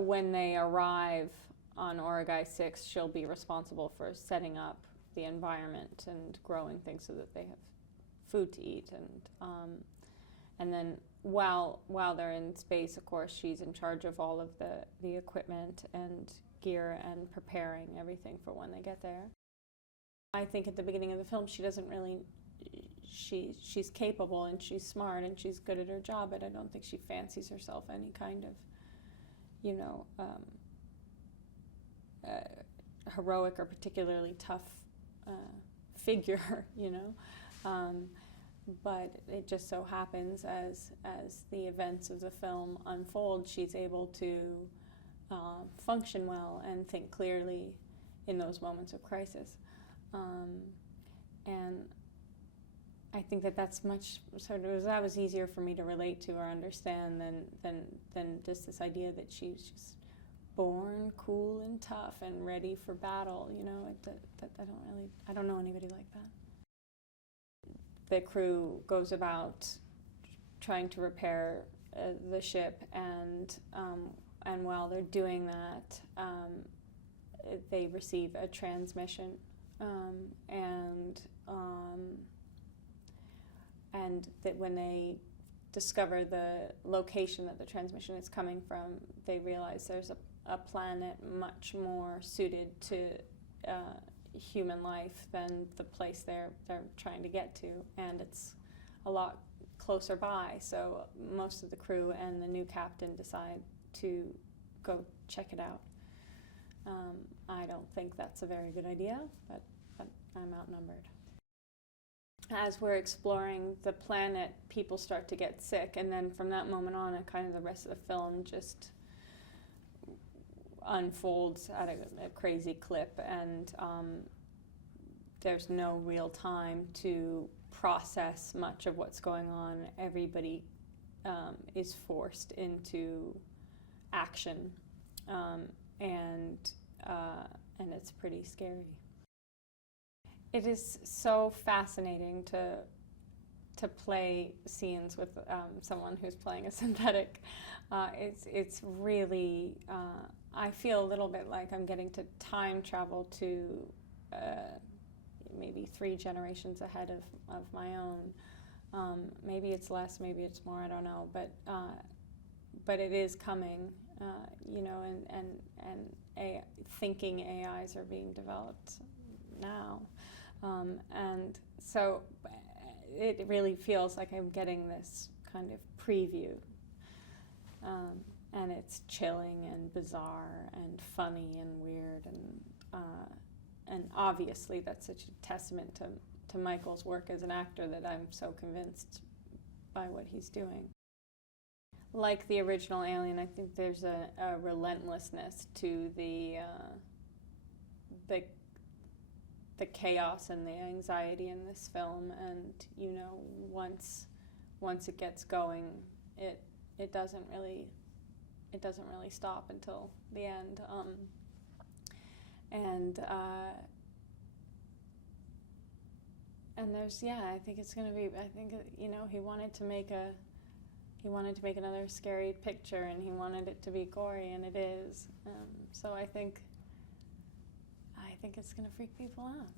When they arrive on Origai 6, she'll be responsible for setting up the environment and growing things so that they have food to eat. And then while they're in space, of course, she's in charge of all of the equipment and gear and preparing everything for when they get there. I think at the beginning of the film, she doesn't really, she's capable and she's smart and she's good at her job, but I don't think she fancies herself any kind of, you know, heroic or particularly tough figure, you know. But it just so happens as the events of the film unfold, she's able to function well and think clearly in those moments of crisis. And I think that's much that was easier for me to relate to or understand than just this idea that she's just born cool and tough and ready for battle. You know, I don't know anybody like that. The crew goes about trying to repair the ship, and while they're doing that, they receive a transmission, and that when they discover the location that the transmission is coming from, they realize there's a planet much more suited to human life than the place they're trying to get to, and it's a lot closer by. So most of the crew and the new captain decide to go check it out. I don't think that's a very good idea, but I'm outnumbered. As we're exploring the planet, people start to get sick, and then from that moment on, kind of the rest of the film just unfolds at a crazy clip, and there's no real time to process much of what's going on. Everybody is forced into action, and it's pretty scary. It is so fascinating to play scenes with someone who's playing a synthetic. It's really, I feel a little bit like I'm getting to time travel to maybe 3 generations ahead of my own. Maybe it's less, maybe it's more, I don't know, but it is coming, you know, and thinking AIs are being developed now. And so it really feels like I'm getting this kind of preview. And it's chilling and bizarre and funny and weird, and obviously that's such a testament to Michael's work as an actor that I'm so convinced by what he's doing. Like the original Alien, I think there's a relentlessness to the chaos and the anxiety in this film, and you know, once it gets going, it doesn't really stop until the end. And there's, I think it's going to be, I think, you know, he wanted to make another scary picture, and he wanted it to be gory, and it is. So I think it's going to freak people out.